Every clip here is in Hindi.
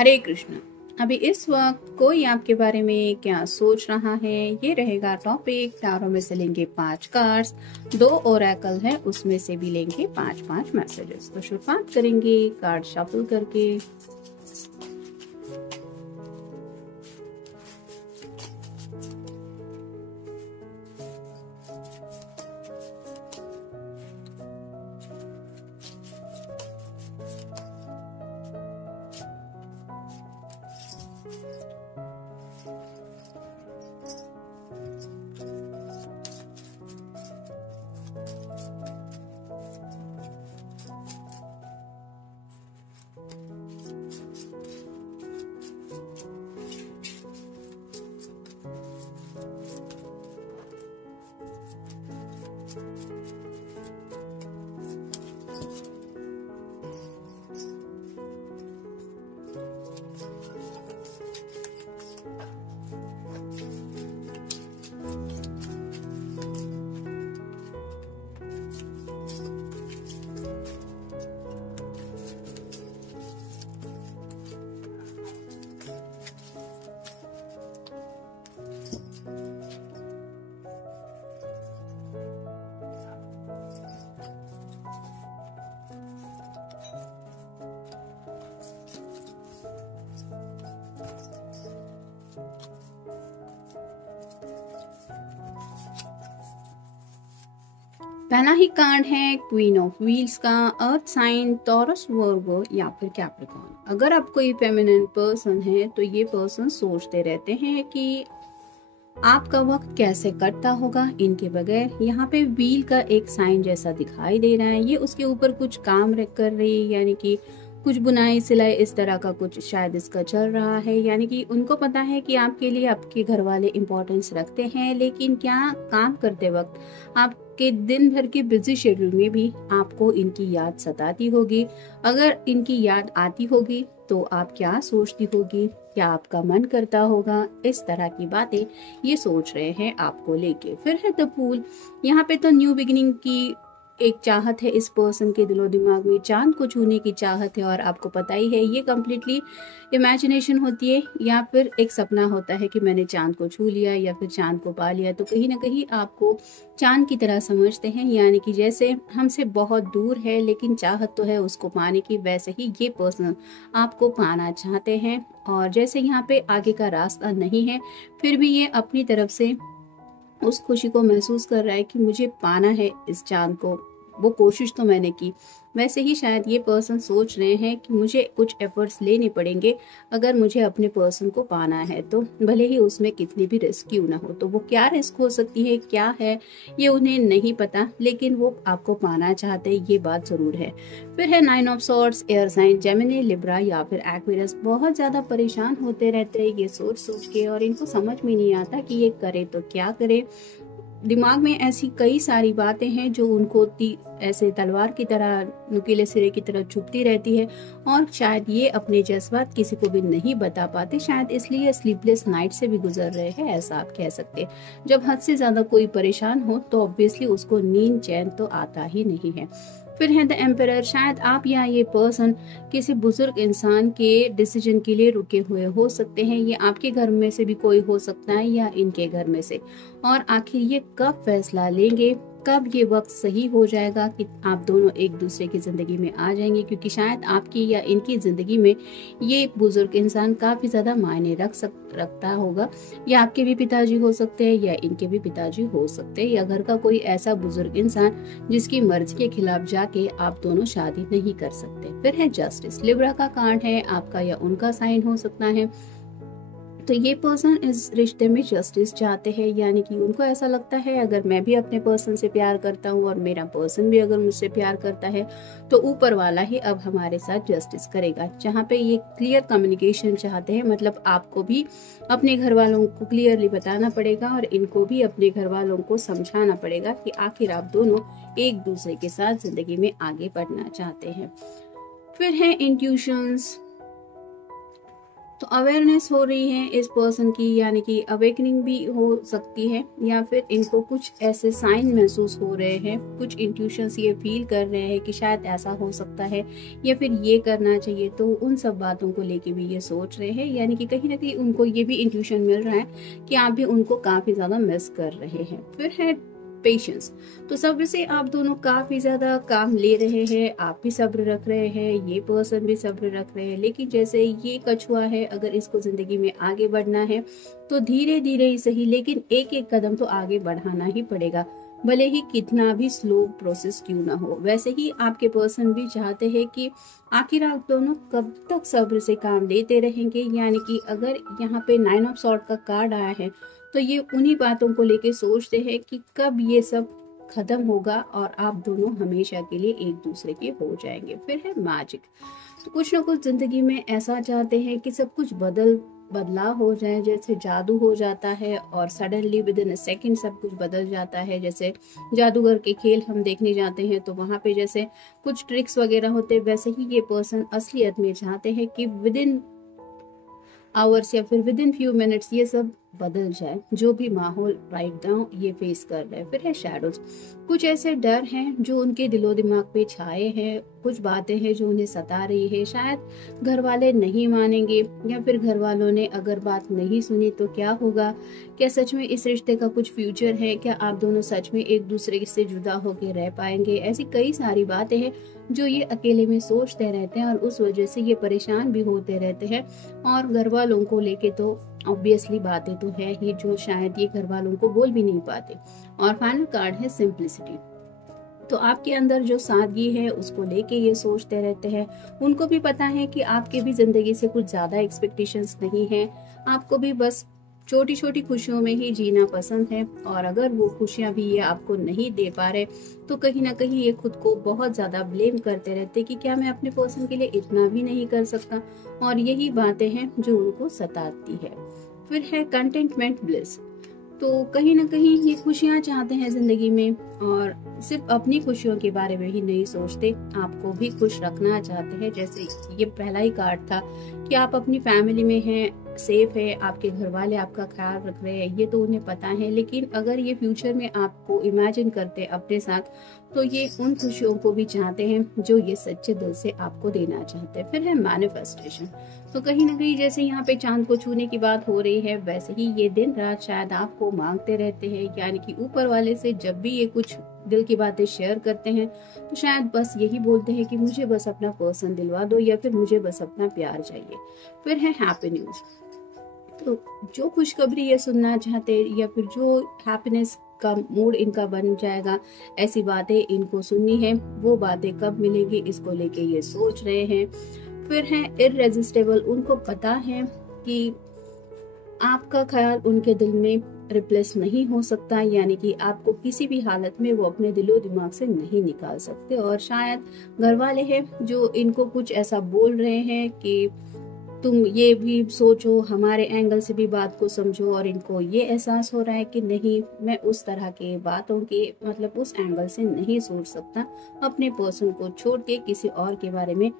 हरे कृष्ण। अभी इस वक्त कोई आपके बारे में क्या सोच रहा है, ये रहेगा टॉपिक। टैरो में से लेंगे 5 कार्ड्स, 2 ओरेकल है, उसमें से भी लेंगे 5-5 मैसेजेस। तो शुरुआत करेंगे कार्ड शफल करके। पहला ही कार्ड है क्वीन ऑफ व्हील्स का। अर्थ साइन टॉरस, वर्गो या फिर कैप्रिकॉर्न। अगर आप कोई फेमिनिन पर्सन है तो ये पर्सन सोचते रहते हैं कि आपका वक्त कैसे कटता होगा इनके बगैर। यहाँ पे व्हील का एक साइन जैसा दिखाई दे रहा है, ये उसके ऊपर कुछ काम कर रही है, यानी कि कुछ बुनाई सिलाई इस तरह का कुछ शायद इसका चल रहा है। यानी कि उनको पता है कि आपके लिए आपके घर वाले इम्पोर्टेंस रखते हैं, लेकिन क्या काम करते वक्त आपके दिन भर के बिजी शेड्यूल में भी आपको इनकी याद सताती होगी। अगर इनकी याद आती होगी तो आप क्या सोचती होगी, क्या आपका मन करता होगा, इस तरह की बातें ये सोच रहे हैं आपको लेके। फिर है द फूल। यहाँ पे तो न्यू बिगिनिंग की एक चाहत है इस पर्सन के दिलो दिमाग में, चांद को छूने की चाहत है। और आपको पता ही है ये कम्प्लीटली इमेजिनेशन होती है या फिर एक सपना होता है कि मैंने चांद को छू लिया या फिर चांद को पा लिया। तो कहीं ना कहीं आपको चांद की तरह समझते हैं, यानी कि जैसे हमसे बहुत दूर है लेकिन चाहत तो है उसको पाने की, वैसे ही ये पर्सन आपको पाना चाहते हैं। और जैसे यहाँ पे आगे का रास्ता नहीं है, फिर भी ये अपनी तरफ से उस खुशी को महसूस कर रहा है कि मुझे पाना है इस चांद को। वो कोशिश तो मैंने की। वैसे ही शायद ये पर्सन सोच रहे हैं कि मुझे कुछ एफर्ट्स लेने पड़ेंगे अगर मुझे अपने पर्सन को पाना है, तो भले ही उसमें कितनी भी रिस्क क्यों ना हो। तो वो क्या रिस्क हो सकती है, क्या है, ये उन्हें नहीं पता, लेकिन वो आपको पाना चाहते हैं, ये बात जरूर है। फिर है 9 of swords. Air sign Gemini, Libra या फिर एक्वेरियस बहुत ज्यादा परेशान होते रहते हैं ये सोच सोच के, और इनको समझ में नहीं आता कि ये करे तो क्या करे। दिमाग में ऐसी कई सारी बातें हैं जो उनको ऐसे तलवार की तरह, नुकीले सिरे की तरह छुपती रहती है, और शायद ये अपने जज्बात किसी को भी नहीं बता पाते। शायद इसलिए स्लीपलेस नाइट से भी गुजर रहे हैं, ऐसा आप कह सकते हैं। जब हद से ज्यादा कोई परेशान हो तो ऑब्वियसली उसको नींद चैन तो आता ही नहीं है। फिर है द एम्परर। शायद आप या ये पर्सन किसी बुजुर्ग इंसान के डिसीजन के लिए रुके हुए हो सकते हैं। ये आपके घर में से भी कोई हो सकता है या इनके घर में से। और आखिर ये कब फैसला लेंगे, कब ये वक्त सही हो जाएगा कि आप दोनों एक दूसरे की जिंदगी में आ जाएंगे, क्योंकि शायद आपकी या इनकी जिंदगी में ये बुजुर्ग इंसान काफी ज्यादा मायने रखता होगा। या आपके भी पिताजी हो सकते हैं या इनके भी पिताजी हो सकते हैं, या घर का कोई ऐसा बुजुर्ग इंसान जिसकी मर्जी के खिलाफ जाके आप दोनों शादी नहीं कर सकते। फिर है जस्टिस। लिब्रा का कार्ड है, आपका या उनका साइन हो सकता है। तो ये पर्सन इस रिश्ते में जस्टिस चाहते हैं, यानी कि उनको ऐसा लगता है अगर मैं भी अपने पर्सन से प्यार करता हूँ और मेरा पर्सन भी अगर मुझसे प्यार करता है तो ऊपर वाला ही अब हमारे साथ जस्टिस करेगा। जहाँ पे ये क्लियर कम्युनिकेशन चाहते हैं, मतलब आपको भी अपने घर वालों को क्लियरली बताना पड़ेगा और इनको भी अपने घर वालों को समझाना पड़ेगा कि आखिर आप दोनों एक दूसरे के साथ जिंदगी में आगे बढ़ना चाहते हैं। फिर है इंट्यूशंस। तो अवेयरनेस हो रही है इस पर्सन की, यानी कि अवेकनिंग भी हो सकती है, या फिर इनको कुछ ऐसे साइन महसूस हो रहे हैं, कुछ इंट्यूशंस ये फील कर रहे हैं कि शायद ऐसा हो सकता है या फिर ये करना चाहिए, तो उन सब बातों को लेके भी ये सोच रहे हैं। यानी कि कहीं ना कहीं उनको ये भी इंट्यूशन मिल रहा है कि आप भी उनको काफी ज्यादा मिस कर रहे हैं। फिर है पेशेंस। तो सब्र से आप दोनों काफी ज्यादा काम ले रहे हैं, आप भी सब्र रख रहे हैं, ये पर्सन भी सब्र रख रहे हैं। लेकिन जैसे ये कछुआ है, अगर इसको जिंदगी में आगे बढ़ना है तो धीरे धीरे ही सही, लेकिन एक एक कदम तो आगे बढ़ाना ही पड़ेगा, भले ही कितना भी स्लो प्रोसेस क्यों ना हो। वैसे ही आपके पर्सन भी चाहते हैं कि आखिर आप दोनों कब तक सब्र से काम लेते रहेंगे। यानी कि अगर यहाँ पे 9 ऑफ सॉर्ड का कार्ड आया है तो ये उन्हीं बातों को लेके सोचते हैं कि कब ये सब खत्म होगा और आप दोनों हमेशा के लिए एक दूसरे के हो जाएंगे। फिर है मैजिक। तो कुछ ना कुछ जिंदगी में ऐसा चाहते हैं कि सब कुछ बदलाव हो जाए, जैसे जादू हो जाता है और suddenly with in a second सब कुछ बदल जाता है। जैसे जादूगर के खेल हम देखने जाते हैं तो वहां पे जैसे कुछ ट्रिक्स वगैरह होते हैं, वैसे ही ये पर्सन असलियत में चाहते हैं कि विद इन आवर्स या फिर विद इन फ्यू मिनट्स ये सब बदल जाए, जो भी माहौल राइट नाउ ये फेस कर रहे हैं। फिर है शैडोज। कुछ ऐसे डर हैं जो उनके दिलो दिमाग पे छाए हैं, कुछ बातें हैं जो उन्हें सता रही है। शायद घर वाले नहीं मानेंगे, या फिर घर वालों ने अगर बात नहीं सुनी तो क्या होगा, क्या सच में इस रिश्ते का कुछ फ्यूचर है, क्या आप दोनों सच में एक दूसरे से जुदा होकर रह पाएंगे। ऐसी कई सारी बातें हैं जो ये अकेले में सोचते रहते हैं और उस वजह से ये परेशान भी होते रहते हैं। और घर वालों को लेके तो ऑब्वियसली बातें तो है ही जो शायद ये घर वालों को बोल भी नहीं पाते। और फाइनल कार्ड है सिंप्लिसिटी। तो आपके अंदर जो सादगी है उसको लेके ये सोचते रहते हैं। उनको भी पता है कि आपके भी जिंदगी से कुछ ज्यादा एक्सपेक्टेशंस नहीं है, आपको भी बस छोटी छोटी खुशियों में ही जीना पसंद है। और अगर वो खुशियां भी ये आपको नहीं दे पा रहे तो कहीं ना कहीं ये खुद को बहुत ज्यादा ब्लेम करते रहते कि क्या मैं अपने पर्सन के लिए इतना भी नहीं कर सकता। और यही बातें हैं जो उनको सताती है। फिर है कंटेंटमेंट ब्लिस। तो कहीं ना कहीं ये खुशियां चाहते हैं जिंदगी में और सिर्फ अपनी खुशियों के बारे में ही नहीं सोचते, आपको भी खुश रखना चाहते हैं। जैसे ये पहला ही कार्ड था कि आप अपनी फैमिली में हैं, सेफ है, आपके घर वाले आपका ख्याल रख रहे हैं, ये तो उन्हें पता है। लेकिन अगर ये फ्यूचर में आपको इमेजिन करते अपने साथ तो ये उन खुशियों को भी चाहते हैं जो ये सच्चे दिल से आपको देना चाहते हैं। फिर है मैनिफेस्टेशन। तो कहीं ना कहीं जैसे यहाँ पे चांद को छूने की बात हो रही है, वैसे ही ये दिन रात शायद आपको मांगते रहते हैं। यानी कि ऊपर वाले से जब भी ये कुछ दिल की बातें शेयर करते हैं तो शायद बस यही बोलते हैं कि मुझे बस अपना पर्सन दिलवा दो, या फिर मुझे बस अपना प्यार चाहिए। फिर है हैप्पी न्यूज। तो जो खुशखबरी ये सुनना चाहते हैं या फिर जो हैप्पीनेस का मूड इनका बन जाएगा, ऐसी बातें इनको सुननी है। वो बातें कब मिलेंगी इसको लेके ये सोच रहे हैं। फिर है इररेजिस्टेबल। उनको पता है कि आपका ख्याल उनके दिल में रिप्लेस नहीं हो सकता, यानी कि आपको किसी भी हालत में वो अपने दिलो दिमाग से नहीं निकाल सकते। और शायद घर वाले हैं जो इनको कुछ ऐसा बोल रहे हैं कि तुम ये भी सोचो, हमारे एंगल से भी बात को समझो। और इनको ये एहसास हो रहा है कि नहीं, मैं उस तरह के बातों के मतलब उस एंगल से नहीं सोच सकता, अपने पर्सन को छोड़ के किसी और के बारे में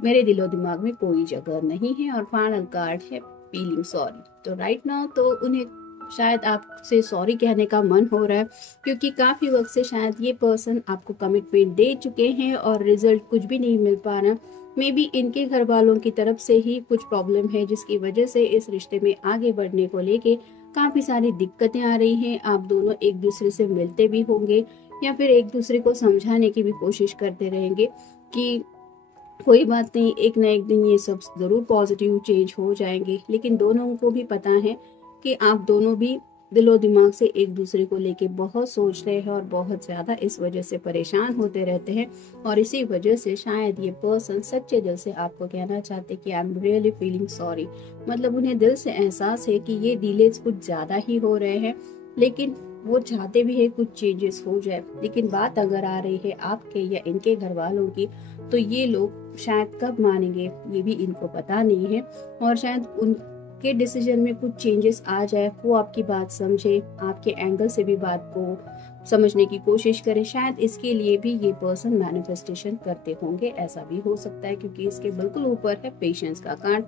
मेरे दिलो दिमाग में कोई जगह नहीं है। और फाइनल कार्ड है फीलिंग सॉरी। तो राइट नाउ तो उन्हें शायद आपसे सॉरी कहने का मन हो रहा है, क्योंकि काफी वक्त से शायद ये पर्सन आपको कमिटमेंट दे चुके हैं और रिजल्ट कुछ भी नहीं मिल पा रहा। मे बी इनके घर वालों की तरफ से ही कुछ प्रॉब्लम है जिसकी वजह से इस रिश्ते में आगे बढ़ने को लेके काफी सारी दिक्कतें आ रही हैं। आप दोनों एक दूसरे से मिलते भी होंगे या फिर एक दूसरे को समझाने की भी कोशिश करते रहेंगे कि कोई बात नहीं, एक ना एक दिन ये सब जरूर पॉजिटिव चेंज हो जाएंगे। लेकिन दोनों को भी पता है कि आप दोनों भी दिलो दिमाग से एक दूसरे को लेके बहुत सोच रहे हैं और बहुत ज्यादा इस वजह से परेशान होते रहते हैं। और इसी वजह से शायद ये पर्सन सच्चे दिल से आपको कहना चाहते कि I am really feeling sorry. मतलब उन्हें दिल से एहसास है कि ये डिलेज कुछ ज्यादा ही हो रहे हैं, लेकिन वो चाहते भी है कुछ चेंजेस हो जाए। लेकिन बात अगर आ रही है आपके या इनके घर वालों की, तो ये लोग शायद कब मानेंगे ये भी इनको पता नहीं है। और शायद उनके डिसीजन में कुछ चेंजेस आ जाए, वो आपकी बात समझे, आपके एंगल से भी बात को समझने की कोशिश करे। शायद इसके लिए भी ये पर्सन मैनिफेस्टेशन करते होंगे, ऐसा भी हो सकता है, क्योंकि इसके बिल्कुल ऊपर है पेशेंस का कार्ड।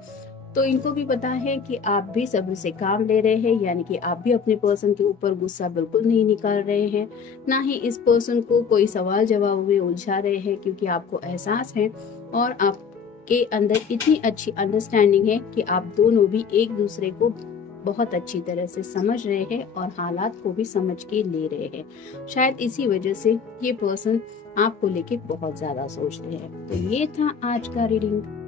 तो इनको भी पता है कि आप भी सब्र से काम ले रहे हैं, यानी कि आप भी अपने पर्सन के ऊपर गुस्सा बिल्कुल नहीं निकाल रहे हैं, ना ही इस पर्सन को कोई सवाल जवाब में उलझा रहे हैं, क्योंकि आपको एहसास है और आपके अंदर इतनी अच्छी अंडरस्टैंडिंग है कि आप दोनों भी एक दूसरे को बहुत अच्छी तरह से समझ रहे हैं और हालात को भी समझ के ले रहे हैं। शायद इसी वजह से ये पर्सन आपको लेके बहुत ज्यादा सोचते हैं। तो ये था आज का रीडिंग।